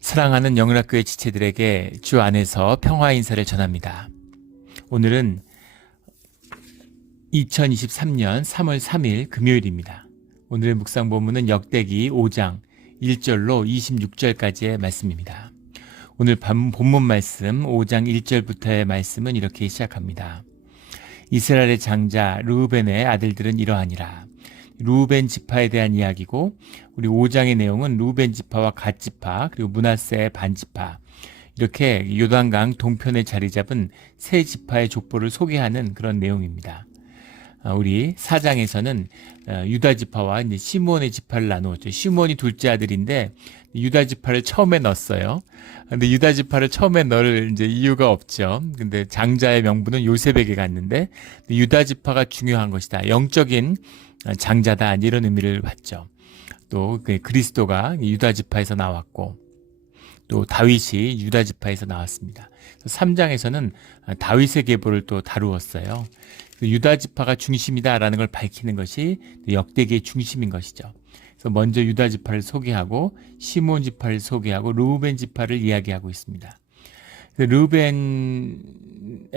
사랑하는 영락교회 지체들에게 주 안에서 평화 인사를 전합니다. 오늘은 2023년 3월 3일 금요일입니다. 오늘의 묵상 본문은 역대기 5장 1절로 26절까지의 말씀입니다. 오늘 본문 말씀 5장 1절부터의 말씀은 이렇게 시작합니다. 이스라엘의 장자 르우벤의 아들들은 이러하니라. 르우벤 지파에 대한 이야기고, 우리 5장의 내용은 르우벤 지파와 갓 지파 그리고 므낫세의 반 지파, 이렇게 요단강 동편에 자리 잡은 세 지파의 족보를 소개하는 그런 내용입니다. 우리 4장에서는 유다 지파와 이제 시므온의 지파를 나누었죠. 시므온이 둘째 아들인데 유다 지파를 처음에 넣었어요. 근데 유다 지파를 처음에 넣을 이제 이유가 없죠. 근데 장자의 명분은 요셉에게 갔는데 유다 지파가 중요한 것이다. 영적인 장자다, 이런 의미를 받죠. 또 그리스도가 유다 지파에서 나왔고, 또 다윗이 유다 지파에서 나왔습니다. 3장에서는 다윗의 계보를 또 다루었어요. 유다 지파가 중심이다라는 걸 밝히는 것이 역대기의 중심인 것이죠. 그래서 먼저 유다 지파를 소개하고 시므온 지파를 소개하고 르우벤 지파를 이야기하고 있습니다. 르우벤의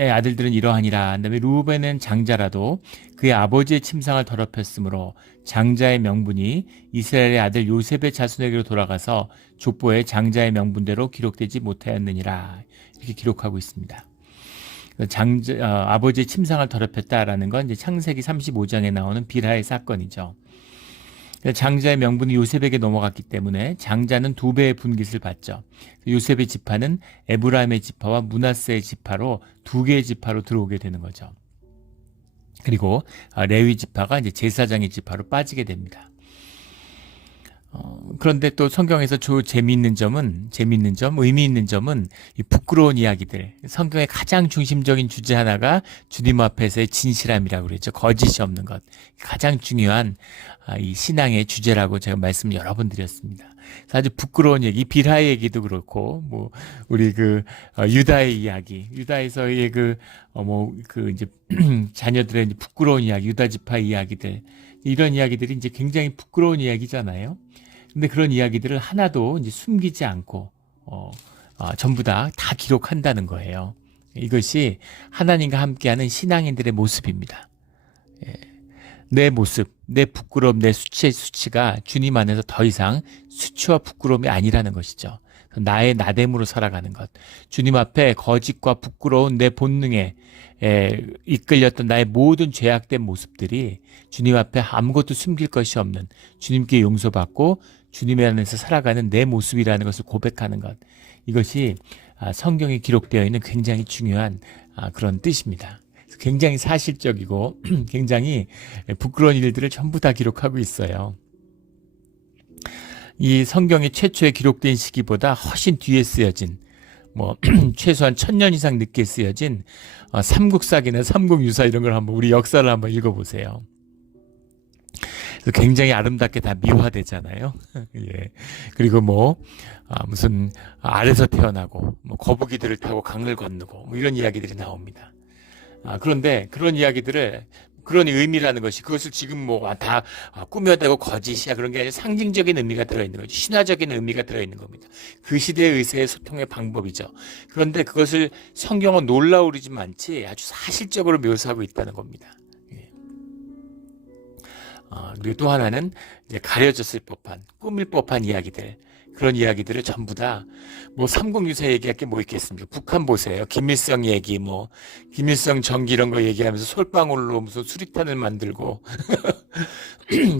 아들들은 이러하니라. 그다음에 르우벤은 장자라도 그의 아버지의 침상을 더럽혔으므로 장자의 명분이 이스라엘의 아들 요셉의 자손에게로 돌아가서 족보에 장자의 명분대로 기록되지 못하였느니라. 이렇게 기록하고 있습니다. 아버지의 침상을 더럽혔다라는 건 이제 창세기 35장에 나오는 빌하의 사건이죠. 장자의 명분이 요셉에게 넘어갔기 때문에 장자는 2배의 분깃을 받죠. 요셉의 지파는 에브라임의 지파와 므낫세의 지파로 2개의 지파로 들어오게 되는 거죠. 그리고 레위 지파가 이제 제사장의 지파로 빠지게 됩니다. 그런데 또 성경에서 재미있는 점, 의미 있는 점은 이 부끄러운 이야기들, 성경의 가장 중심적인 주제 하나가 주님 앞에서의 진실함이라고 그랬죠. 거짓이 없는 것. 가장 중요한 이 신앙의 주제라고 제가 말씀을 여러 번 드렸습니다. 아주 부끄러운 얘기, 빌하의 얘기도 그렇고, 우리 유다의 이야기, 유다에서의 이제 자녀들의 이제 부끄러운 이야기, 유다 지파 이야기들, 이런 이야기들이 이제 굉장히 부끄러운 이야기잖아요. 근데 그런 이야기들을 하나도 이제 숨기지 않고 전부 다 기록한다는 거예요. 이것이 하나님과 함께하는 신앙인들의 모습입니다. 내 모습, 내 부끄러움, 내 수치가 주님 안에서 더 이상 수치와 부끄러움이 아니라는 것이죠. 나의 나됨으로 살아가는 것. 주님 앞에 거짓과 부끄러운 내 본능에 이끌렸던 나의 모든 죄악된 모습들이 주님 앞에 아무것도 숨길 것이 없는, 주님께 용서받고 주님 안에서 살아가는 내 모습이라는 것을 고백하는 것. 이것이 성경에 기록되어 있는 굉장히 중요한 그런 뜻입니다. 굉장히 사실적이고 굉장히 부끄러운 일들을 전부 다 기록하고 있어요. 이 성경이 최초에 기록된 시기보다 훨씬 뒤에 쓰여진, 최소한 1000년 이상 늦게 쓰여진 삼국사기나 삼국유사 이런 걸 우리 역사를 한번 읽어보세요. 굉장히 아름답게 다 미화되잖아요. 예. 그리고 무슨 알에서 태어나고 거북이들을 타고 강을 건너고 이런 이야기들이 나옵니다. 그런데 그런 이야기들을, 그런 의미라는 것이, 그것을 지금 다 꾸며대고 거짓이야, 그런 게 아니라 상징적인 의미가 들어있는 거죠. 신화적인 의미가 들어있는 겁니다. 그 시대의 의사의 소통의 방법이죠. 그런데 그것을 성경은 놀라우리지 않지 아주 사실적으로 묘사하고 있다는 겁니다. 그리고 또 하나는 이제 가려졌을 법한, 꾸밀 법한 이야기들, 그런 이야기들을 전부 다 삼국유사 얘기할 게 뭐 있겠습니까? 북한 보세요. 김일성 얘기, 김일성 전기 이런 거 얘기하면서 솔방울로 무슨 수리탄을 만들고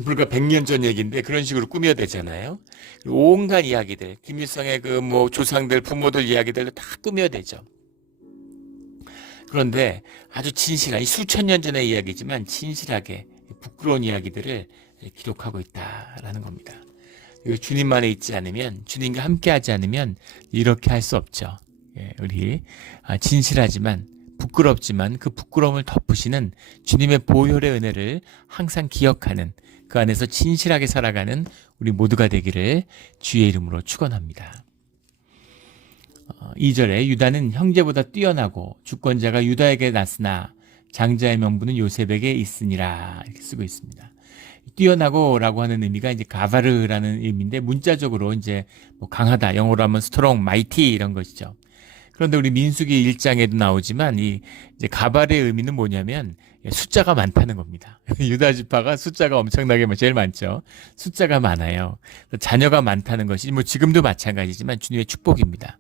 불과 100년 전 얘기인데 그런 식으로 꾸며대잖아요. 온갖 이야기들, 김일성의 조상들, 부모들 이야기들도 다 꾸며대죠. 그런데 아주 진실한, 수천 년 전의 이야기지만 진실하게 부끄러운 이야기들을 기록하고 있다라는 겁니다. 주님만에 있지 않으면, 주님과 함께하지 않으면 이렇게 할 수 없죠. 우리 진실하지만 부끄럽지만 그 부끄러움을 덮으시는 주님의 보혈의 은혜를 항상 기억하는, 그 안에서 진실하게 살아가는 우리 모두가 되기를 주의 이름으로 축원합니다. 2절에 유다는 형제보다 뛰어나고 주권자가 유다에게 났으나 장자의 명분은 요셉에게 있으니라, 이렇게 쓰고 있습니다. 뛰어나고라고 하는 의미가 이제 가바르라는 의미인데 문자적으로 이제 뭐 강하다, 영어로 하면 strong, mighty 이런 것이죠. 그런데 우리 민수기 1장에도 나오지만 이 이제 가발의 의미는 뭐냐면 숫자가 많다는 겁니다. 유다 지파가 숫자가 엄청나게 제일 많죠. 숫자가 많아요. 자녀가 많다는 것이 뭐 지금도 마찬가지지만 주님의 축복입니다.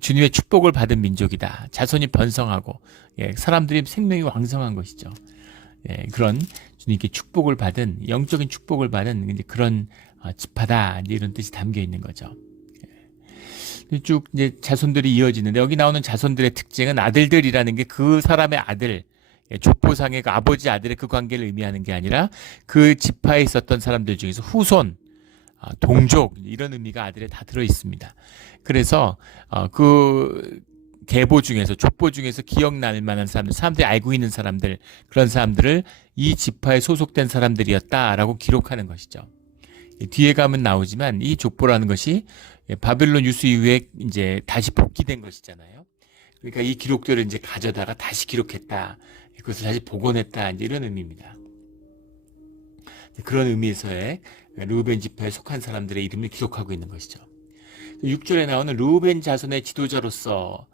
주님의 축복을 받은 민족이다. 자손이 번성하고 사람들이 생명이 왕성한 것이죠. 그런 주님께 축복을 받은 영적인 축복을 받은 이제 그런 지파다 이런 뜻이 담겨 있는 거죠. 쭉 이제 자손들이 이어지는데 여기 나오는 자손들의 특징은 아들들이라는 게 그 사람의 아들, 족보상의 그 아버지 아들의 그 관계를 의미하는 게 아니라 그 지파에 있었던 사람들 중에서 후손, 동족 이런 의미가 아들에 다 들어 있습니다. 그래서 그 계보 중에서 족보 중에서 기억날 만한 사람들이 알고 있는 사람들 그런 사람들을 이 지파에 소속된 사람들이었다라고 기록하는 것이죠. 뒤에 가면 나오지만 이 족보라는 것이 바벨론 유수 이후에 이제 다시 복귀된 것이잖아요. 그러니까 이 기록들을 이제 가져다가 다시 기록했다. 그것을 다시 복원했다. 이제 이런 의미입니다. 그런 의미에서의 르우벤 지파에 속한 사람들의 이름을 기록하고 있는 것이죠. 6절에 나오는 르우벤 자손의 지도자로서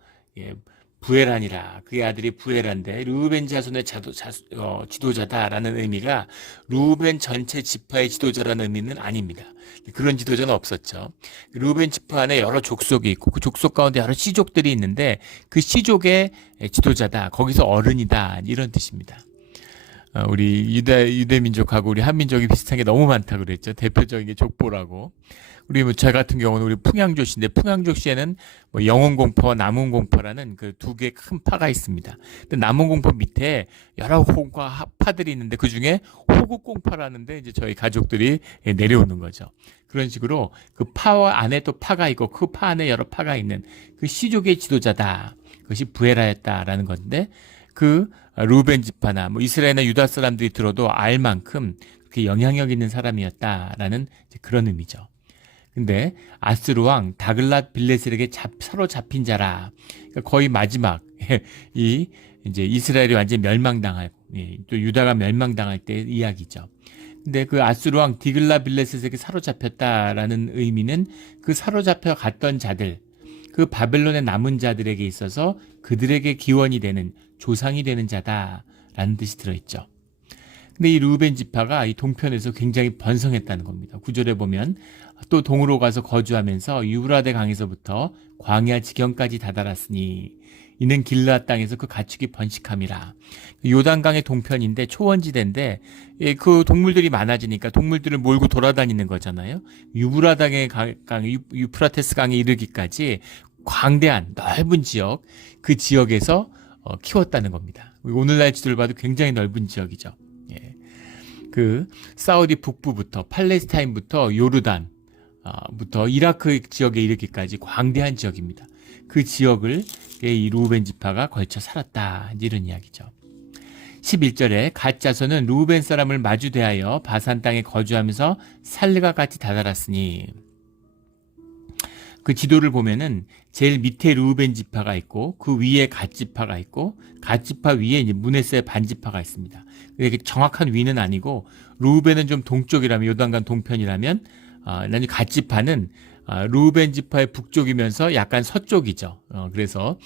부에란이라 그의 아들이 부에란데 르우벤 자손의 지도자다라는 의미가 르우벤 전체 지파의 지도자라는 의미는 아닙니다. 그런 지도자는 없었죠. 르우벤 지파 안에 여러 족속이 있고 그 족속 가운데 여러 씨족들이 있는데 그 씨족의 지도자다. 거기서 어른이다. 이런 뜻입니다. 우리 유대 민족하고 우리 한민족이 비슷한 게 너무 많다 그랬죠. 대표적인 게 족보라고. 우리 저 같은 경우는 우리 풍양조씨인데 풍양조씨에는 뭐 영혼공포와 남혼공포라는 그 두 개의 큰 파가 있습니다. 근데 남혼공포 밑에 여러 호과 파들이 있는데 그 중에 호국공파라는데 이제 저희 가족들이 내려오는 거죠. 그런 식으로 그 파와 안에 또 파가 있고 그 파 안에 여러 파가 있는 그 씨족의 지도자다. 그것이 부에라였다라는 건데 그 루벤 지파나 뭐 이스라엘이나 유다 사람들이 들어도 알 만큼 그렇게 영향력 있는 사람이었다라는 그런 의미죠. 근데 아스루 왕 다글랏 빌레셀에게 서로 잡힌 자라. 그러니까 거의 마지막 이 이제 이스라엘이 완전 멸망당할 또 유다가 멸망당할 때 이야기죠. 근데 그 아스루 왕 디글라 빌레셋에게 사로잡혔다라는 의미는 그 사로잡혀 갔던 자들, 그 바벨론의 남은 자들에게 있어서 그들에게 기원이 되는 조상이 되는 자다라는 뜻이 들어있죠. 근데 이 르우벤 지파가 이 동편에서 굉장히 번성했다는 겁니다. 9절에 보면 또 동으로 가서 거주하면서 유브라데 강에서부터 광야 지경까지 다다랐으니 이는 길르앗 땅에서 그 가축이 번식함이라. 요단강의 동편인데 초원지대인데 그 동물들이 많아지니까 동물들을 몰고 돌아다니는 거잖아요. 유브라당의 강, 유프라테스 강에 이르기까지 광대한 넓은 지역, 그 지역에서 키웠다는 겁니다. 오늘날 지도를 봐도 굉장히 넓은 지역이죠. 그 사우디 북부부터 팔레스타인부터 요르단 부터 이라크 지역에 이르기까지 광대한 지역입니다. 그 지역을 이 르우벤 지파가 걸쳐 살았다. 이런 이야기죠. 11절에 갓 자손은 르우벤 사람을 마주 대하여 바산 땅에 거주하면서 살르가 같이 다다랐으니 그 지도를 보면은 제일 밑에 르우벤 지파가 있고 그 위에 갓 지파가 있고 갓 지파 위에 이제 므네세 반 지파가 있습니다. 이게 정확한 위는 아니고 르우벤은 좀 동쪽이라면 요단강 동편이라면 나중에 갓 지파는 르우벤 지파의 북쪽이면서 약간 서쪽이죠. 그래서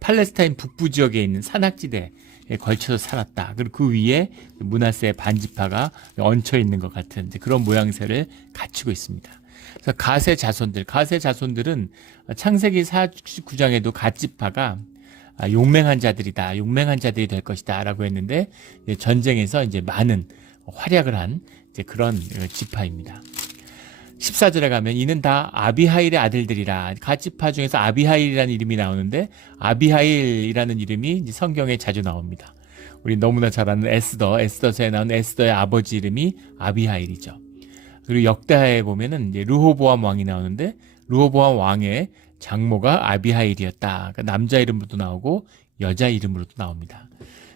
팔레스타인 북부 지역에 있는 산악지대에 걸쳐서 살았다. 그리고 그 위에 므나세 반 지파가 얹혀 있는 것 같은 그런 모양새를 갖추고 있습니다. 그래서 갓의 자손들은 창세기 49장에도 갓 지파가 용맹한 자들이다, 용맹한 자들이 될 것이다 라고 했는데 전쟁에서 이제 많은 활약을 한 이제 그런 지파입니다. 14절에 가면 이는 다 아비하일의 아들들이라. 갓 지파 중에서 아비하일이라는 이름이 나오는데 아비하일이라는 이름이 이제 성경에 자주 나옵니다. 우리 너무나 잘 아는 에스더서에 나오는 에스더의 아버지 이름이 아비하일이죠. 그리고 역대하에 보면은 이제 르호보암 왕이 나오는데 르호보암 왕의 장모가 아비하일이었다. 그러니까 남자 이름으로도 나오고 여자 이름으로도 나옵니다.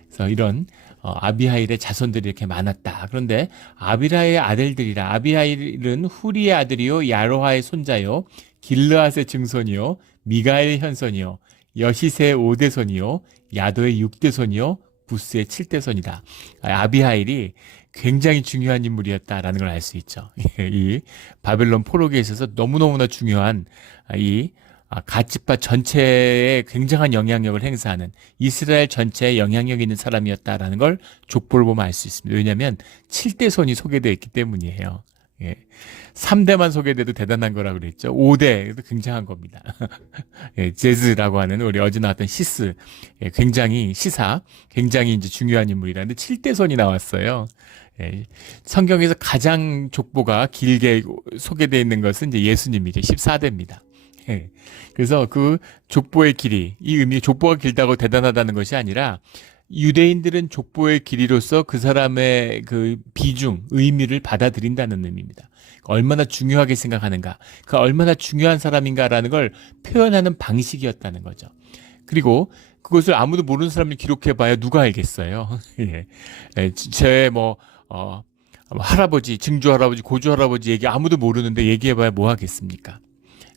그래서 이런 아비하일의 자손들이 이렇게 많았다. 그런데 아비라의 아들들이라. 아비하일은 후리의 아들이요 야로하의 손자요 길르앗의 증손이요 미가엘의 현손이요 여시세의 5대손이요 야도의 6대손이요 부스의 7대손이다. 아비하일이 굉장히 중요한 인물이었다라는 걸 알 수 있죠. 이 바벨론 포로기에 있어서 너무너무나 중요한 이 갓지파 전체에 굉장한 영향력을 행사하는 이스라엘 전체에 영향력 있는 사람이었다라는 걸 족보를 보면 알 수 있습니다. 왜냐하면 7대 손이 소개되어 있기 때문이에요. 예. 3대만 소개돼도 대단한 거라고 그랬죠. 5대도 굉장한 겁니다. 예, 제즈라고 하는 우리 어제 나왔던 시스, 예, 굉장히 굉장히 이제 중요한 인물이라는데 7대 손이 나왔어요. 예, 성경에서 가장 족보가 길게 소개되어 있는 것은 이제 예수님이죠. 14대입니다. 예, 그래서 그 족보의 길이, 이 의미, 족보가 길다고 대단하다는 것이 아니라 유대인들은 족보의 길이로서 그 사람의 그 비중, 의미를 받아들인다는 의미입니다. 얼마나 중요하게 생각하는가, 그 얼마나 중요한 사람인가라는 걸 표현하는 방식이었다는 거죠. 그리고 그것을 아무도 모르는 사람을 기록해봐야 누가 알겠어요. 예. 할아버지, 증조할아버지, 고조할아버지 얘기 아무도 모르는데 얘기해봐야 뭐 하겠습니까?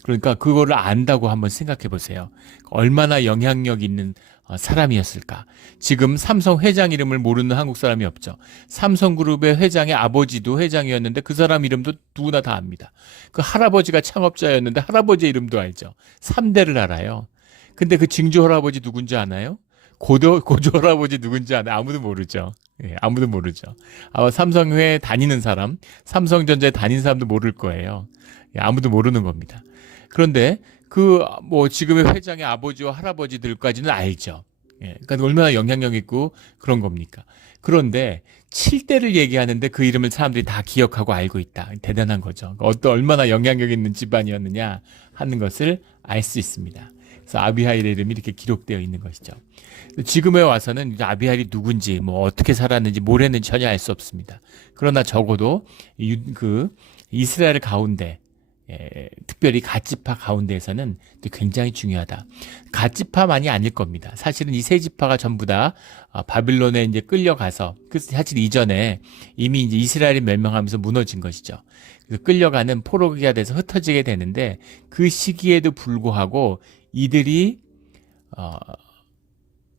그러니까 그거를 안다고 한번 생각해 보세요. 얼마나 영향력 있는 사람이었을까. 지금 삼성 회장 이름을 모르는 한국 사람이 없죠. 삼성그룹의 회장의 아버지도 회장이었는데 그 사람 이름도 누구나 다 압니다. 그 할아버지가 창업자였는데 할아버지 이름도 알죠. 3대를 알아요. 근데 그 증조 할아버지 누군지 아나요? 고조 할아버지 누군지 아나요? 아무도 모르죠. 예, 아무도 모르죠. 아마 삼성회 다니는 사람, 삼성전자에 다닌 사람도 모를 거예요. 예, 아무도 모르는 겁니다. 그런데 지금의 회장의 아버지와 할아버지들까지는 알죠. 예, 그러니까 얼마나 영향력 있고 그런 겁니까? 그런데 7대를 얘기하는데 그 이름을 사람들이 다 기억하고 알고 있다. 대단한 거죠. 얼마나 영향력 있는 집안이었느냐 하는 것을 알 수 있습니다. 그래서 아비하일의 이름이 이렇게 기록되어 있는 것이죠. 지금에 와서는 아비하일이 누군지, 어떻게 살았는지, 뭘 했는지 전혀 알 수 없습니다. 그러나 적어도 이스라엘 가운데, 특별히 갓지파 가운데에서는 굉장히 중요하다. 갓지파만이 아닐 겁니다. 사실은 이 세 지파가 전부 다 바빌론에 이제 끌려가서, 사실 이전에 이미 이제 이스라엘이 멸망하면서 무너진 것이죠. 그래서 끌려가는 포로기가 돼서 흩어지게 되는데 그 시기에도 불구하고 이들이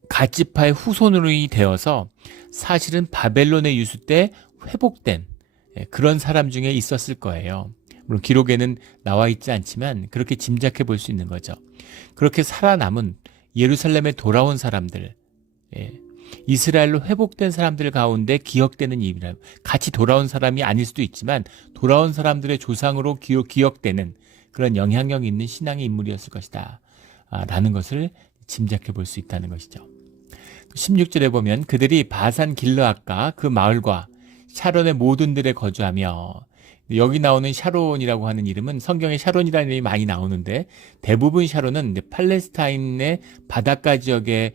갓지파의 후손으로 되어서 사실은 바벨론의 유수 때 회복된 그런 사람 중에 있었을 거예요. 물론 기록에는 나와 있지 않지만 그렇게 짐작해 볼 수 있는 거죠. 그렇게 살아남은 예루살렘에 돌아온 사람들, 이스라엘로 회복된 사람들 가운데 기억되는 이름이라, 같이 돌아온 사람이 아닐 수도 있지만 돌아온 사람들의 조상으로 기억되는 그런 영향력 있는 신앙의 인물이었을 것이다 라는 것을 짐작해 볼 수 있다는 것이죠. 16절에 보면 그들이 바산 길르앗과 그 마을과 샤론의 모든 들에 거주하며, 여기 나오는 샤론이라고 하는 이름은 성경에 샤론이라는 이름이 많이 나오는데 대부분 샤론은 팔레스타인의 바닷가 지역에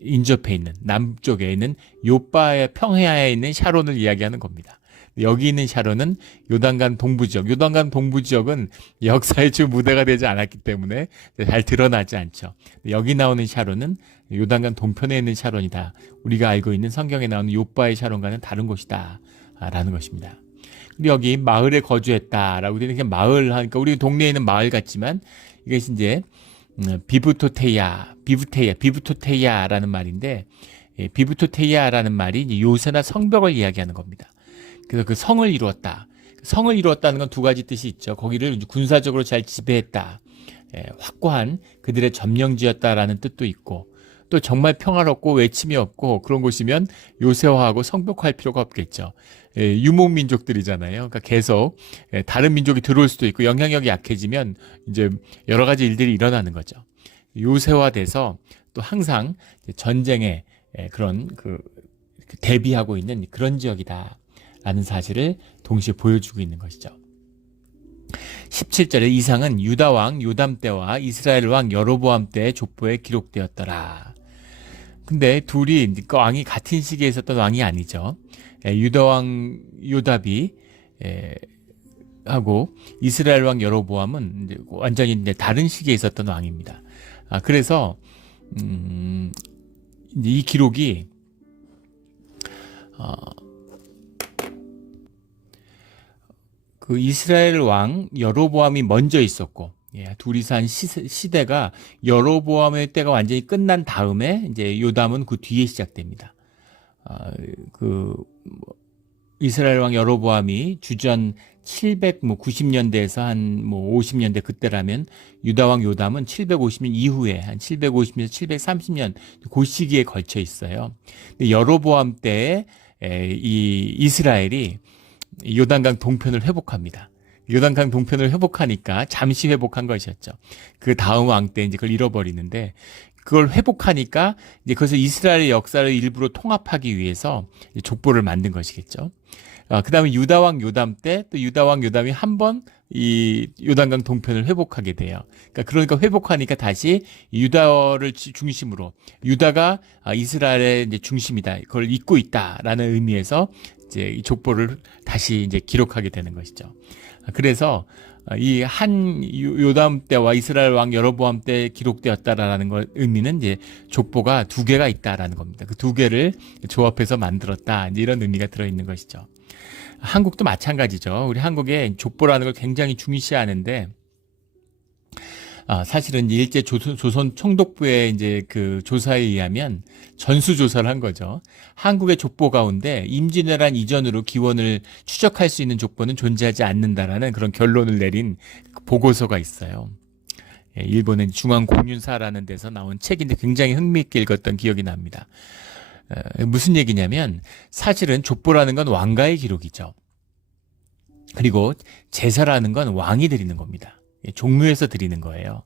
인접해 있는 남쪽에 있는 요바의 평야에 있는 샤론을 이야기하는 겁니다. 여기 있는 샤론은 요단강 동부지역, 요단강 동부지역은 역사의 주 무대가 되지 않았기 때문에 잘 드러나지 않죠. 여기 나오는 샤론은 요단강 동편에 있는 샤론이다. 우리가 알고 있는 성경에 나오는 요바의 샤론과는 다른 곳이다 라는 것입니다. 여기 마을에 거주했다라고 되는 게 마을 하니까 우리 동네에 있는 마을 같지만 이것이 이제 비부토테야라는 말인데, 비부토테야라는 말이 이제 요새나 성벽을 이야기하는 겁니다. 그래서 그 성을 이루었다. 성을 이루었다는 건 두 가지 뜻이 있죠. 거기를 군사적으로 잘 지배했다. 확고한 그들의 점령지였다라는 뜻도 있고, 또 정말 평화롭고 외침이 없고 그런 곳이면 요새화하고 성벽화할 필요가 없겠죠. 유목민족들이잖아요. 그러니까 계속 다른 민족이 들어올 수도 있고 영향력이 약해지면 이제 여러 가지 일들이 일어나는 거죠. 요새화돼서 또 항상 전쟁에 그런 대비하고 있는 그런 지역이다라는 사실을 동시에 보여주고 있는 것이죠. 17절에 이상은 유다 왕 요담 때와 이스라엘 왕 여로보암 때의 족보에 기록되었더라. 근데 둘이 왕이 같은 시기에 있었던 왕이 아니죠. 유다 왕 요답이 하고 이스라엘 왕 여로보암은 이제 완전히 이제 다른 시기에 있었던 왕입니다. 그래서 이제 이 기록이 그 이스라엘 왕 여로보암이 먼저 있었고, 둘이 산 시대가 여로보암의 때가 완전히 끝난 다음에 이제 요담은 그 뒤에 시작됩니다. 이스라엘 왕 여로보암이 주전 790년대에서 한 50년대 그때라면 유다 왕 요담은 750년 이후에 한 750년에서 730년 그 시기에 걸쳐 있어요. 근데 여로보암 때에 이 이스라엘이 요단강 동편을 회복합니다. 요단강 동편을 회복하니까 잠시 회복한 것이었죠. 그 다음 왕 때 이제 그걸 잃어버리는데 그걸 회복하니까 이제 그것을 이스라엘의 역사를 일부러 통합하기 위해서 족보를 만든 것이겠죠. 그 다음에 유다 왕 요담 때 또 유다 왕 요담이 한 번 이 요단강 동편을 회복하게 돼요. 그러니까 회복하니까 다시 유다를 중심으로 유다가 이스라엘의 이제 중심이다. 그걸 잇고 있다라는 의미에서 이제 이 족보를 다시 이제 기록하게 되는 것이죠. 그래서 이 한 요담 때와 이스라엘 왕 여로보암 때 기록되었다라는 것 의미는 이제 족보가 두 개가 있다라는 겁니다. 그 두 개를 조합해서 만들었다. 이제 이런 의미가 들어 있는 것이죠. 한국도 마찬가지죠. 우리 한국에 족보라는 걸 굉장히 중시하는데 사실은 일제 조선 총독부의 이제 그 조사에 의하면 전수조사를 한 거죠. 한국의 족보 가운데 임진왜란 이전으로 기원을 추적할 수 있는 족보는 존재하지 않는다라는 그런 결론을 내린 보고서가 있어요. 일본의 중앙공윤사라는 데서 나온 책인데 굉장히 흥미있게 읽었던 기억이 납니다. 무슨 얘기냐면 사실은 족보라는 건 왕가의 기록이죠. 그리고 제사라는 건 왕이 드리는 겁니다. 종묘에서 드리는 거예요.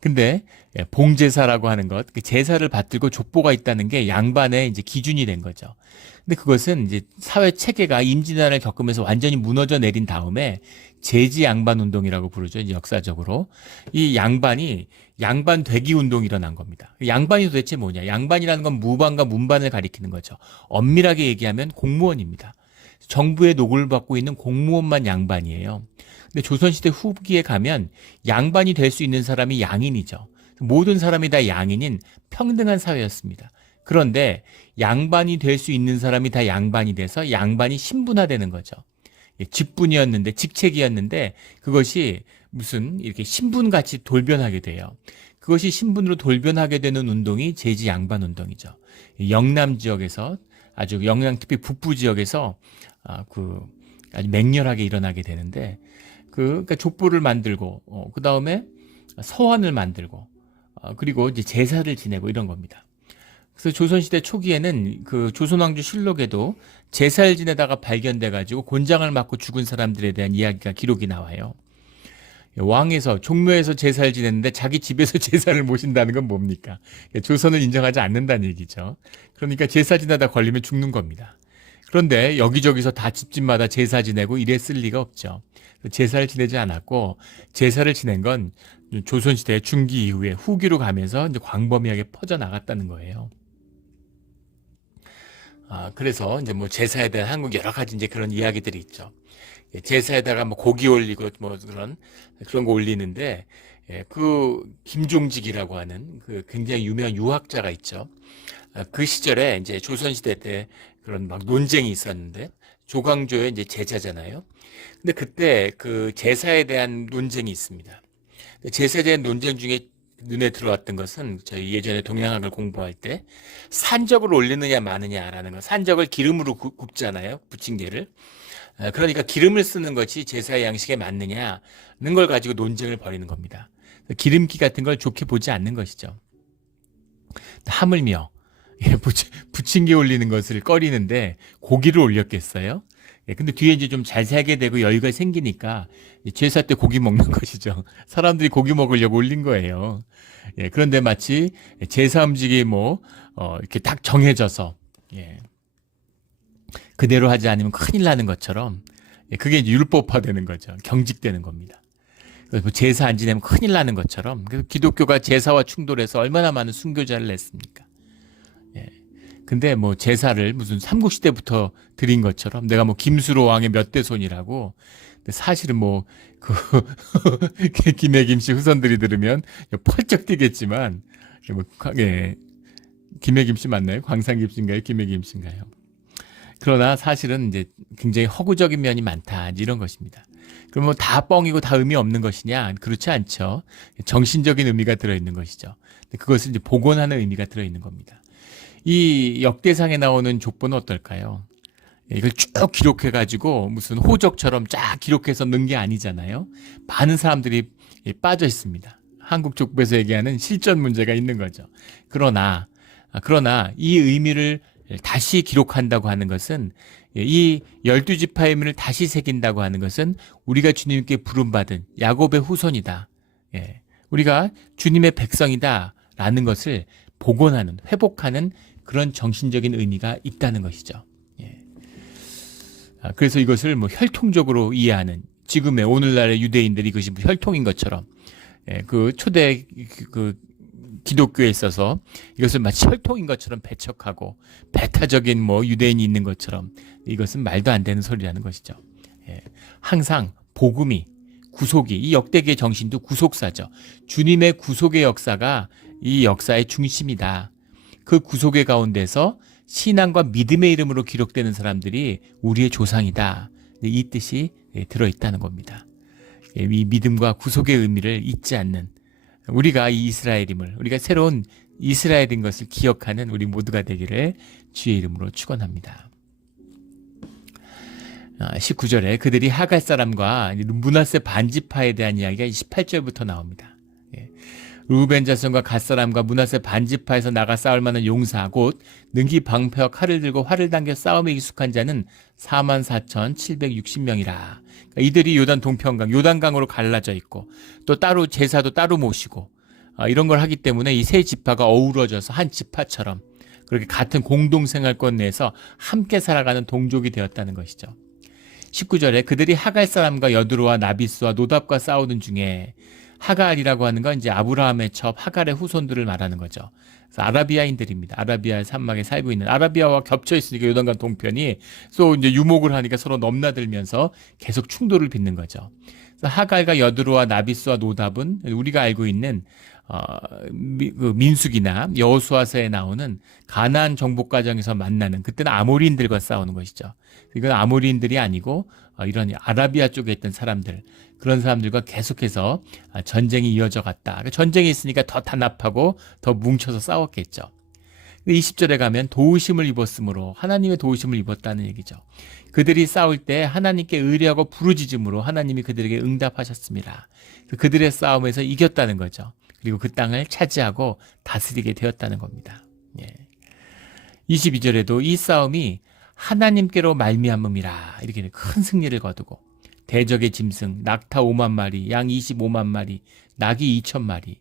근데 봉제사라고 하는 것, 제사를 받들고 족보가 있다는 게 양반의 이제 기준이 된 거죠. 근데 그것은 이제 사회 체계가 임진왜란을 겪으면서 완전히 무너져 내린 다음에 제지 양반 운동이라고 부르죠. 이제 역사적으로 이 양반이 양반 되기 운동이 일어난 겁니다. 양반이 도대체 뭐냐? 양반이라는 건 무반과 문반을 가리키는 거죠. 엄밀하게 얘기하면 공무원입니다. 정부의 노고를 받고 있는 공무원만 양반이에요. 근데 조선시대 후기에 가면 양반이 될 수 있는 사람이 양인이죠. 모든 사람이 다 양인인 평등한 사회였습니다. 그런데 양반이 될 수 있는 사람이 다 양반이 돼서 양반이 신분화되는 거죠. 직분이었는데 직책이었는데 그것이 무슨 이렇게 신분같이 돌변하게 돼요. 그것이 신분으로 돌변하게 되는 운동이 제지 양반 운동이죠. 영남 지역에서 아주 영남 특히 북부 지역에서 아주 맹렬하게 일어나게 되는데 그러니까 족보를 만들고 그 다음에 서원을 만들고 그리고 이제 제사를 지내고 이런 겁니다. 그래서 조선시대 초기에는 그 조선왕조 실록에도 제사를 지내다가 발견돼 가지고 곤장을 맞고 죽은 사람들에 대한 이야기가 기록이 나와요. 왕에서 종묘에서 제사를 지냈는데 자기 집에서 제사를 모신다는 건 뭡니까? 조선을 인정하지 않는다는 얘기죠. 그러니까 제사 지내다 걸리면 죽는 겁니다. 그런데 여기저기서 다 집집마다 제사 지내고 이랬을 리가 없죠. 제사를 지내지 않았고 제사를 지낸 건 조선시대 중기 이후에 후기로 가면서 이제 광범위하게 퍼져 나갔다는 거예요. 그래서 이제 뭐 제사에 대한 한국 여러 가지 이제 그런 이야기들이 있죠. 제사에다가 뭐 고기 올리고 뭐 그런 거 올리는데 그 김종직이라고 하는 그 굉장히 유명한 유학자가 있죠. 그 시절에 이제 조선시대 때 그런 막 논쟁이 있었는데 조광조의 이제 제자잖아요. 근데 그때 그 제사에 대한 논쟁이 있습니다. 제사에 대한 논쟁 중에 눈에 들어왔던 것은 저희 예전에 동양학을 공부할 때 산적을 올리느냐 마느냐라는 거. 산적을 기름으로 굽잖아요. 부침개를. 그러니까 기름을 쓰는 것이 제사의 양식에 맞느냐는 걸 가지고 논쟁을 벌이는 겁니다. 기름기 같은 걸 좋게 보지 않는 것이죠. 하물며 부침개 올리는 것을 꺼리는데 고기를 올렸겠어요? 근데 뒤에 이제 좀 잘 살게 되고 여유가 생기니까 제사 때 고기 먹는 것이죠. 사람들이 고기 먹으려고 올린 거예요. 그런데 마치 제사 음식이 이렇게 딱 정해져서 그대로 하지 않으면 큰일 나는 것처럼 그게 이제 율법화되는 거죠. 경직되는 겁니다. 그래서 제사 안 지내면 큰일 나는 것처럼 기독교가 제사와 충돌해서 얼마나 많은 순교자를 냈습니까? 근데 뭐 제사를 무슨 삼국시대부터 드린 것처럼 내가 뭐 김수로 왕의 몇 대 손이라고. 근데 사실은 김해김씨 후손들이 들으면 펄쩍 뛰겠지만 김해김씨 맞나요? 광산김씨인가요? 김해김씨인가요? 그러나 사실은 이제 굉장히 허구적인 면이 많다 이런 것입니다. 그럼 뭐 다 뻥이고 다 의미 없는 것이냐? 그렇지 않죠. 정신적인 의미가 들어있는 것이죠. 그것을 이제 복원하는 의미가 들어있는 겁니다. 이 역대상에 나오는 족보는 어떨까요? 이걸 쭉 기록해가지고 무슨 호적처럼 쫙 기록해서 넣은 게 아니잖아요. 많은 사람들이 빠져 있습니다. 한국 족보에서 얘기하는 실전 문제가 있는 거죠. 그러나 이 의미를 다시 기록한다고 하는 것은, 이 12지파의 의미를 다시 새긴다고 하는 것은 우리가 주님께 부름받은 야곱의 후손이다. 우리가 주님의 백성이다 라는 것을 복원하는, 회복하는 그런 정신적인 의미가 있다는 것이죠. 그래서 이것을 뭐 혈통적으로 이해하는, 지금의 오늘날의 유대인들이 이것이 뭐 혈통인 것처럼, 그 초대 그 기독교에 있어서 이것을 마치 혈통인 것처럼 배척하고 배타적인 뭐 유대인이 있는 것처럼, 이것은 말도 안 되는 소리라는 것이죠. 항상 복음이, 구속이, 이 역대기의 정신도 구속사죠. 주님의 구속의 역사가 이 역사의 중심이다. 그 구속의 가운데서 신앙과 믿음의 이름으로 기록되는 사람들이 우리의 조상이다. 이 뜻이 들어있다는 겁니다. 이 믿음과 구속의 의미를 잊지 않는, 우리가 이 이스라엘임을, 우리가 새로운 이스라엘인 것을 기억하는 우리 모두가 되기를 주의 이름으로 축원합니다. 19절에 그들이 하갈 사람과 므낫세 반지파에 대한 이야기가 18절부터 나옵니다. 루벤 자손과 갓 사람과 므낫세 반지파에서 나가 싸울 만한 용사, 곧 능기 방패와 칼을 들고 활을 당겨 싸움에 익숙한 자는 44,760명이라. 그러니까 이들이 요단 동편강, 요단강으로 갈라져 있고, 또 따로 제사도 따로 모시고, 이런 걸 하기 때문에 이 세 지파가 어우러져서 한 지파처럼 그렇게 같은 공동생활권 내에서 함께 살아가는 동족이 되었다는 것이죠. 19절에 그들이 하갈 사람과 여드로와 나비스와 노답과 싸우는 중에, 하갈이라고 하는 건 이제 아브라함의 첩 하갈의 후손들을 말하는 거죠. 그래서 아라비아인들입니다. 아라비아 산막에 살고 있는, 아라비아와 겹쳐 있으니까 요단강 동편이 또 이제 유목을 하니까 서로 넘나들면서 계속 충돌을 빚는 거죠. 그래서 하갈과 여드로와 나비스와 노답은 우리가 알고 있는 민수기나 여호수아서에 나오는 가나안 정복 과정에서 만나는, 그때는 아모리인들과 싸우는 것이죠. 이건 아모리인들이 아니고 이런 아라비아 쪽에 있던 사람들, 그런 사람들과 계속해서 전쟁이 이어져 갔다. 전쟁이 있으니까 더 단합하고 더 뭉쳐서 싸웠겠죠. 20절에 가면 도우심을 입었으므로, 하나님의 도우심을 입었다는 얘기죠. 그들이 싸울 때 하나님께 의뢰하고 부르짖음으로 하나님이 그들에게 응답하셨습니다. 그들의 싸움에서 이겼다는 거죠. 그리고 그 땅을 차지하고 다스리게 되었다는 겁니다. 22절에도 이 싸움이 하나님께로 말미암음이라, 이렇게 큰 승리를 거두고, 대적의 짐승, 낙타 5만 마리, 양 25만 마리, 낙이 2천 마리.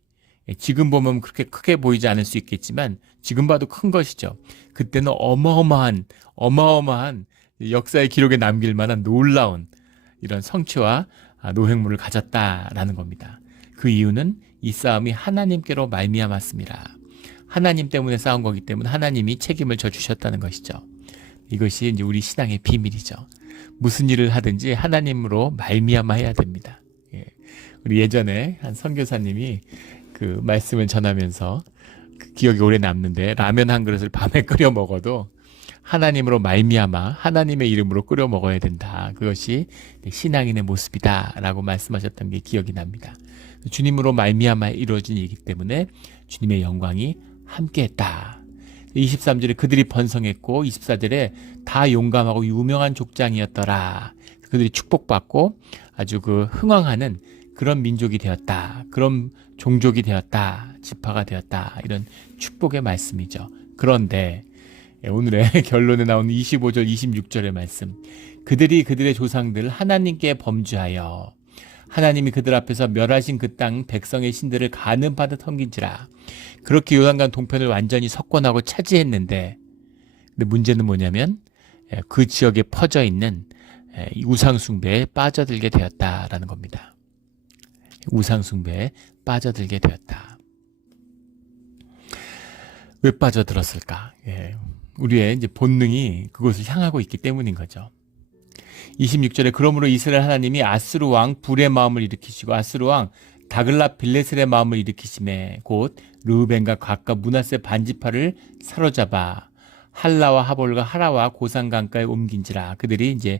지금 보면 그렇게 크게 보이지 않을 수 있겠지만 지금 봐도 큰 것이죠. 그때는 어마어마한 역사의 기록에 남길 만한 놀라운 이런 성취와 노획물을 가졌다라는 겁니다. 그 이유는 이 싸움이 하나님께로 말미암았습니다. 하나님 때문에 싸운 거기 때문에 하나님이 책임을 져주셨다는 것이죠. 이것이 이제 우리 신앙의 비밀이죠. 무슨 일을 하든지 하나님으로 말미암아 해야 됩니다. 우리 예전에 한 선교사님이 그 말씀을 전하면서 그 기억이 오래 남는데, 라면 한 그릇을 밤에 끓여 먹어도 하나님으로 말미암아 하나님의 이름으로 끓여 먹어야 된다. 그것이 신앙인의 모습이다라고 말씀하셨던 게 기억이 납니다. 주님으로 말미암아 이루어진 일이기 때문에 주님의 영광이 함께했다. 23절에 그들이 번성했고, 24절에 다 용감하고 유명한 족장이었더라. 그들이 축복받고 아주 그 흥왕하는 그런 민족이 되었다. 그런 종족이 되었다. 지파가 되었다. 이런 축복의 말씀이죠. 그런데 오늘의 결론에 나오는 25절, 26절의 말씀. 그들이 그들의 조상들 하나님께 범죄하여 하나님이 그들 앞에서 멸하신 그 땅 백성의 신들을 간음받아 섬긴지라. 그렇게 요단강 동편을 완전히 석권하고 차지했는데, 근데 문제는 뭐냐면 그 지역에 퍼져 있는 우상숭배에 빠져들게 되었다라는 겁니다. 우상숭배에 빠져들게 되었다. 왜 빠져들었을까? 우리의 이제 본능이 그곳을 향하고 있기 때문인 거죠. 26절에 그러므로 이스라엘 하나님이 아스루 왕 불의 마음을 일으키시고 아스루 왕 다글라 빌레셀의 마음을 일으키심에 곧 르우벤과 갓과 므낫세 반지파를 사로잡아 할라와 하볼과 하라와 고산 강가에 옮긴지라. 그들이 이제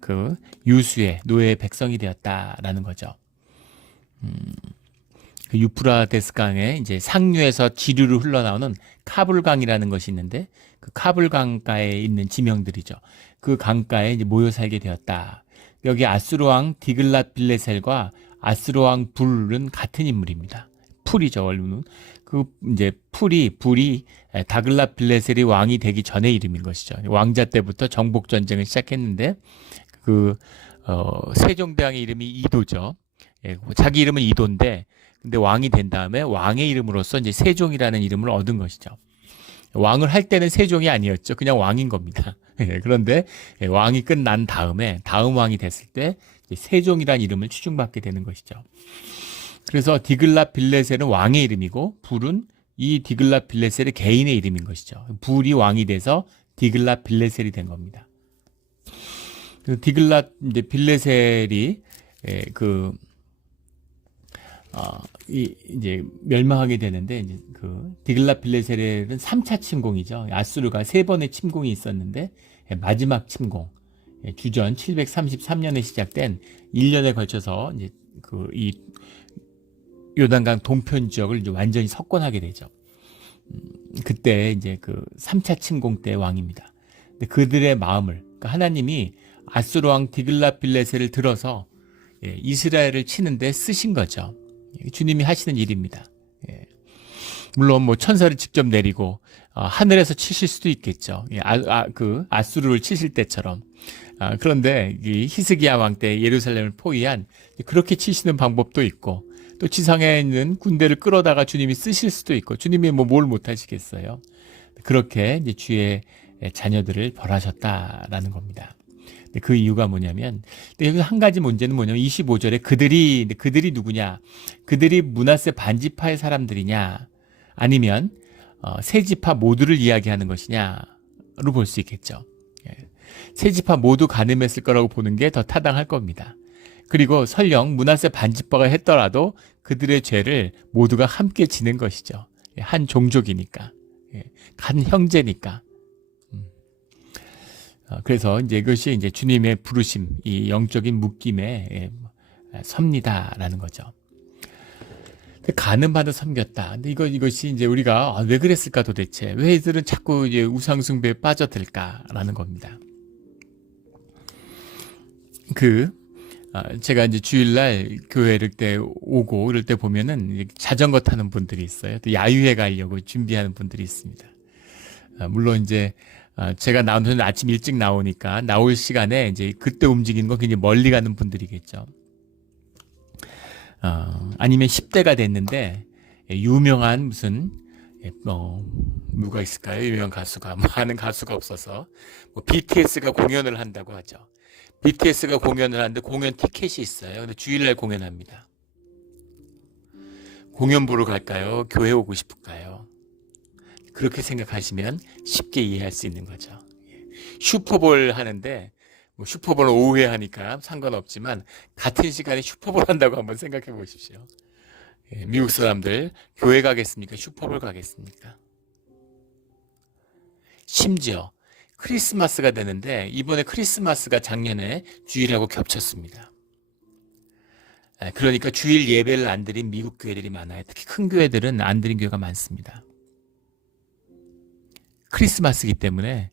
그 유수의 노예의 백성이 되었다라는 거죠. 그 유프라데스 강에 이제 상류에서 지류로 흘러나오는 카불강이라는 것이 있는데 그 카불강가에 있는 지명들이죠. 그 강가에 이제 모여 살게 되었다. 여기 아수르 왕 디글랏 빌레셀과 아수르 왕 불은 같은 인물입니다. 풀이죠, 원래는. 그 이제 불이 다글랏 빌레셀이 왕이 되기 전의 이름인 것이죠. 왕자 때부터 정복 전쟁을 시작했는데 세종대왕의 이름이 이도죠. 예, 자기 이름은 이도인데 근데 왕이 된 다음에 왕의 이름으로서 이제 세종이라는 이름을 얻은 것이죠. 왕을 할 때는 세종이 아니었죠. 그냥 왕인 겁니다. 예, 그런데 왕이 끝난 다음에 다음 왕이 됐을 때 세종이라는 이름을 추중받게 되는 것이죠. 그래서 디글랏 빌레셀은 왕의 이름이고 불은 이 디글랏 빌레셀의 개인의 이름인 것이죠. 불이 왕이 돼서 디글랏 빌레셀이 된 겁니다. 디글랏 이제 빌레셀이 이제 멸망하게 되는데 이제 그 디글랏 빌레셀은 3차 침공이죠. 아수르가 3번의 침공이 있었는데 마지막 침공 주전 733년에 시작된 1년에 걸쳐서 이제 이 요단강 동편 지역을 이제 완전히 석권하게 되죠. 그때 이제 그 3차 침공 때 왕입니다. 근데 그들의 마음을 그러니까 하나님이 아수르 왕 디글랏 빌레셀을 들어서 이스라엘을 치는데 쓰신 거죠. 주님이 하시는 일입니다. 물론 뭐 천사를 직접 내리고 하늘에서 치실 수도 있겠죠. 아수르를 치실 때처럼. 그런데 이 히스기야 왕 때 예루살렘을 포위한 그렇게 치시는 방법도 있고 또 지상에 있는 군대를 끌어다가 주님이 쓰실 수도 있고 주님이 뭐 뭘 못하시겠어요. 그렇게 이제 주의 자녀들을 벌하셨다라는 겁니다. 그 이유가 뭐냐면 여기서 한 가지 문제는 뭐냐면 25절에 그들이 누구냐? 그들이 므낫세 반지파의 사람들이냐? 아니면 세 지파 모두를 이야기하는 것이냐로 볼 수 있겠죠. 세 지파 모두 간음했을 거라고 보는 게 더 타당할 겁니다. 그리고 설령 므낫세 반지파가 했더라도 그들의 죄를 모두가 함께 지는 것이죠. 한 종족이니까, 한 형제니까. 그래서 이제 이것이 이제 주님의 부르심, 이 영적인 묶임에 섭니다라는 거죠. 간음받아 섬겼다. 근데 이것이 이제 우리가 왜 그랬을까 도대체? 왜 이들은 자꾸 이제 우상숭배에 빠져들까라는 겁니다. 제가 이제 주일날 교회를 때 오고 이럴 때 보면은 자전거 타는 분들이 있어요. 또 야유회 가려고 준비하는 분들이 있습니다. 물론 이제 제가 나오는 아침 일찍 나오니까 나올 시간에 이제 그때 움직이는 건 굉장히 멀리 가는 분들이겠죠. 아니면 10대가 됐는데 유명한 무슨 누가 있을까요? 유명한 가수가 많은 가수가 없어서 BTS가 공연을 한다고 하죠. BTS가 공연을 하는데 공연 티켓이 있어요. 근데 주일날 공연합니다. 공연 보러 갈까요? 교회 오고 싶을까요? 그렇게 생각하시면 쉽게 이해할 수 있는 거죠. 슈퍼볼 하는데 슈퍼볼 오후에 하니까 상관없지만 같은 시간에 슈퍼볼 한다고 한번 생각해 보십시오. 미국 사람들 교회 가겠습니까? 슈퍼볼 가겠습니까? 심지어 크리스마스가 되는데 이번에 크리스마스가 작년에 주일하고 겹쳤습니다. 그러니까 주일 예배를 안 드린 미국 교회들이 많아요. 특히 큰 교회들은 안 드린 교회가 많습니다. 크리스마스이기 때문에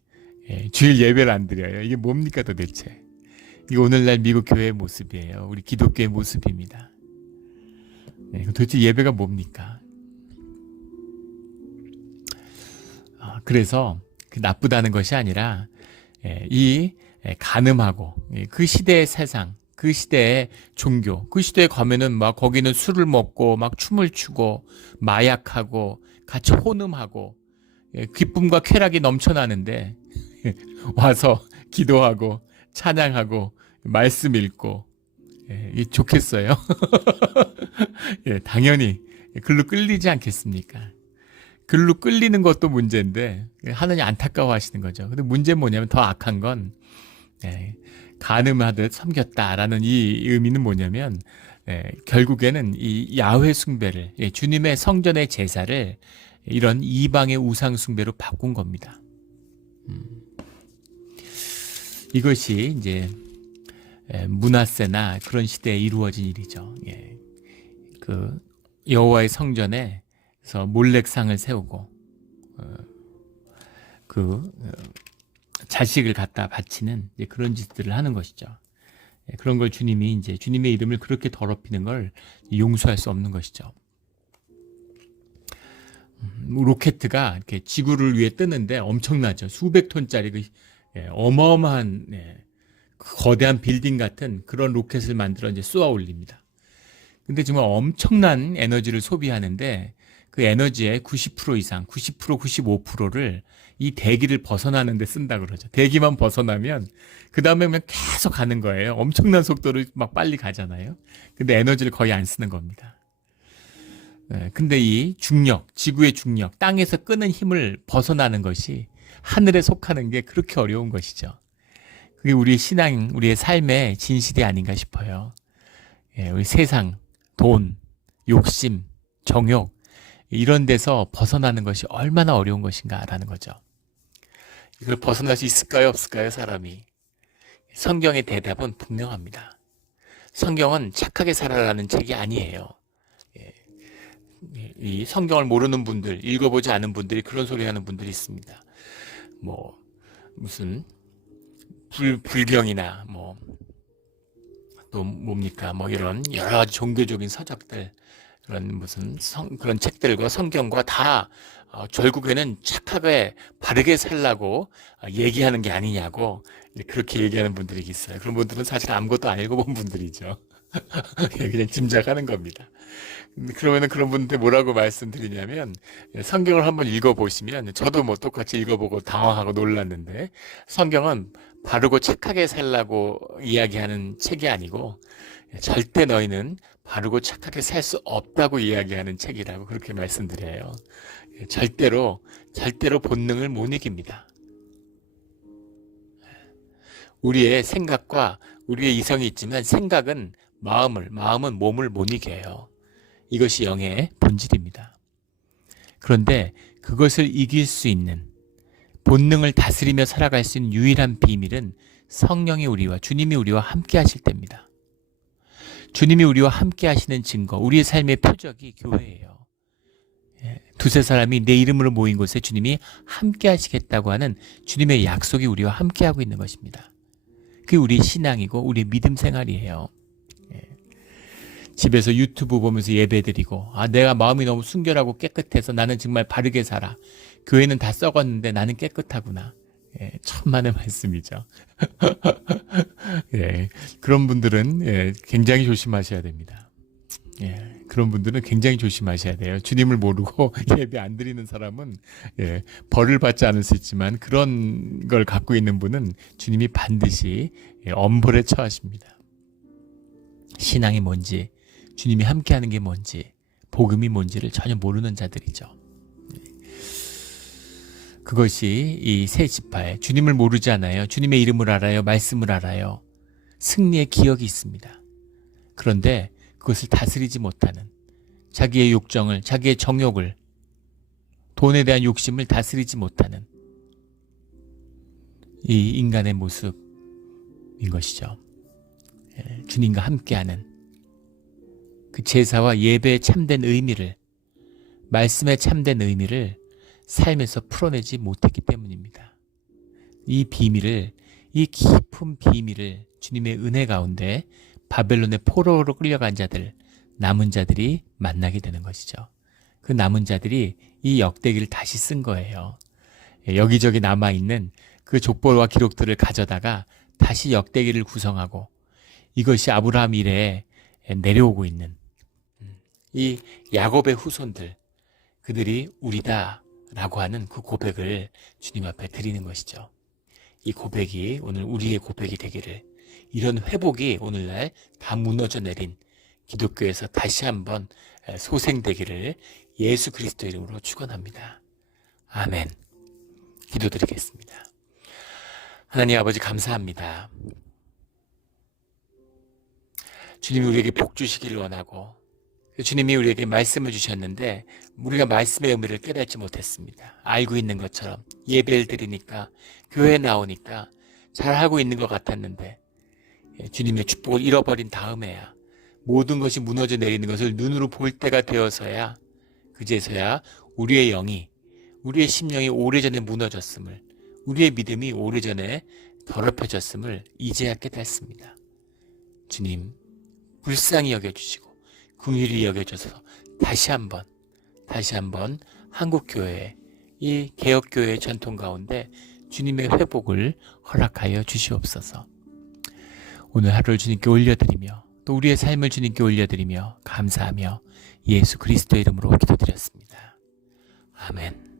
주일 예배를 안 드려요. 이게 뭡니까 도대체? 이게 오늘날 미국 교회의 모습이에요. 우리 기독교의 모습입니다. 도대체 예배가 뭡니까? 그래서 나쁘다는 것이 아니라 이 간음하고 그 시대의 세상, 그 시대의 종교, 그 시대에 가면은 막 거기는 술을 먹고 막 춤을 추고 마약하고 같이 혼음하고 기쁨과 쾌락이 넘쳐나는데 와서 기도하고 찬양하고 말씀 읽고 좋겠어요? 당연히 글로 끌리지 않겠습니까? 글로 끌리는 것도 문제인데 하나님 안타까워하시는 거죠. 근데 문제는 뭐냐면 더 악한 건 간음하듯 섬겼다라는 이 의미는 뭐냐면 결국에는 이 야훼 숭배를 주님의 성전의 제사를 이런 이방의 우상 숭배로 바꾼 겁니다. 이것이 이제 므낫세나 그런 시대에 이루어진 일이죠. 여호와의 성전에서 몰렉상을 세우고 자식을 갖다 바치는 그런 짓들을 하는 것이죠. 그런 걸 주님이 이제 주님의 이름을 그렇게 더럽히는 걸 용서할 수 없는 것이죠. 로켓가 이렇게 지구를 위해 뜨는데 엄청나죠. 수백 톤짜리 어마어마한 거대한 빌딩 같은 그런 로켓을 만들어 이제 쏘아 올립니다. 근데 정말 엄청난 에너지를 소비하는데 그 에너지의 90% 이상, 90%, 95%를 이 대기를 벗어나는 데 쓴다 그러죠. 대기만 벗어나면 그 다음에 그냥 계속 가는 거예요. 엄청난 속도로 막 빨리 가잖아요. 근데 에너지를 거의 안 쓰는 겁니다. 근데 이 중력, 지구의 중력, 땅에서 끄는 힘을 벗어나는 것이 하늘에 속하는 게 그렇게 어려운 것이죠. 그게 우리의 신앙, 우리의 삶의 진실이 아닌가 싶어요. 우리 세상, 돈, 욕심, 정욕 이런 데서 벗어나는 것이 얼마나 어려운 것인가라는 거죠. 이걸 벗어날 수 있을까요, 없을까요, 사람이? 성경의 대답은 분명합니다. 성경은 착하게 살아라는 책이 아니에요. 이 성경을 모르는 분들, 읽어보지 않은 분들이 그런 소리 하는 분들이 있습니다. 무슨 불경이나 또 뭡니까 이런 여러 가지 종교적인 서적들, 그런 그런 책들과 성경과 다 결국에는 착하게 바르게 살라고 얘기하는 게 아니냐고 그렇게 얘기하는 분들이 있어요. 그런 분들은 사실 아무것도 안 읽어본 분들이죠. 그냥 짐작하는 겁니다. 그러면은 그런 분들 뭐라고 말씀드리냐면, 성경을 한번 읽어보시면, 저도 똑같이 읽어보고 당황하고 놀랐는데, 성경은 바르고 착하게 살라고 이야기하는 책이 아니고, 절대 너희는 바르고 착하게 살 수 없다고 이야기하는 책이라고 그렇게 말씀드려요. 절대로 본능을 못 이깁니다. 우리의 생각과 우리의 이성이 있지만 생각은 마음은 몸을 못 이겨요. 이것이 영의 본질입니다. 그런데 그것을 이길 수 있는, 본능을 다스리며 살아갈 수 있는 유일한 비밀은 성령이 주님이 우리와 함께 하실 때입니다. 주님이 우리와 함께 하시는 증거, 우리의 삶의 표적이 교회예요. 두세 사람이 내 이름으로 모인 곳에 주님이 함께 하시겠다고 하는 주님의 약속이 우리와 함께 하고 있는 것입니다. 그게 우리의 신앙이고 우리의 믿음 생활이에요. 집에서 유튜브 보면서 예배드리고, 내가 마음이 너무 순결하고 깨끗해서 나는 정말 바르게 살아. 교회는 다 썩었는데 나는 깨끗하구나. 천만의 말씀이죠. 그런 분들은 굉장히 조심하셔야 됩니다. 그런 분들은 굉장히 조심하셔야 돼요. 주님을 모르고 예배 안 드리는 사람은 벌을 받지 않을 수 있지만, 그런 걸 갖고 있는 분은 주님이 반드시 엄벌에 처하십니다. 신앙이 뭔지, 주님이 함께하는 게 뭔지, 복음이 뭔지를 전혀 모르는 자들이죠. 그것이 이 새 지파에 주님을 모르지 않아요. 주님의 이름을 알아요. 말씀을 알아요. 승리의 기억이 있습니다. 그런데 그것을 다스리지 못하는, 자기의 욕정을, 자기의 정욕을, 돈에 대한 욕심을 다스리지 못하는 이 인간의 모습인 것이죠. 주님과 함께하는 그 제사와 예배의 참된 의미를, 말씀의 참된 의미를 삶에서 풀어내지 못했기 때문입니다. 이 비밀을, 이 깊은 비밀을 주님의 은혜 가운데 바벨론의 포로로 끌려간 자들, 남은 자들이 만나게 되는 것이죠. 그 남은 자들이 이 역대기를 다시 쓴 거예요. 여기저기 남아있는 그 족보와 기록들을 가져다가 다시 역대기를 구성하고, 이것이 아브라함 이래에 내려오고 있는 이 야곱의 후손들, 그들이 우리다 라고 하는 그 고백을 주님 앞에 드리는 것이죠. 이 고백이 오늘 우리의 고백이 되기를, 이런 회복이 오늘날 다 무너져 내린 기독교에서 다시 한번 소생되기를 예수 그리스도 이름으로 축원합니다. 아멘. 기도드리겠습니다. 하나님 아버지, 감사합니다. 주님이 우리에게 복 주시기를 원하고, 주님이 우리에게 말씀을 주셨는데 우리가 말씀의 의미를 깨닫지 못했습니다. 알고 있는 것처럼 예배를 드리니까, 교회에 나오니까 잘하고 있는 것 같았는데, 주님의 축복을 잃어버린 다음에야 모든 것이 무너져 내리는 것을 눈으로 볼 때가 되어서야 그제서야 우리의 영이 우리의 심령이 오래전에 무너졌음을 우리의 믿음이 오래전에 더럽혀졌음을 이제야 깨닫습니다. 주님 불쌍히 여겨주시고 긍휼히 여겨줘서 다시 한번 한국교회 이 개혁교회의 전통 가운데 주님의 회복을 허락하여 주시옵소서. 오늘 하루를 주님께 올려드리며 또 우리의 삶을 주님께 올려드리며 감사하며 예수 그리스도의 이름으로 기도드렸습니다. 아멘.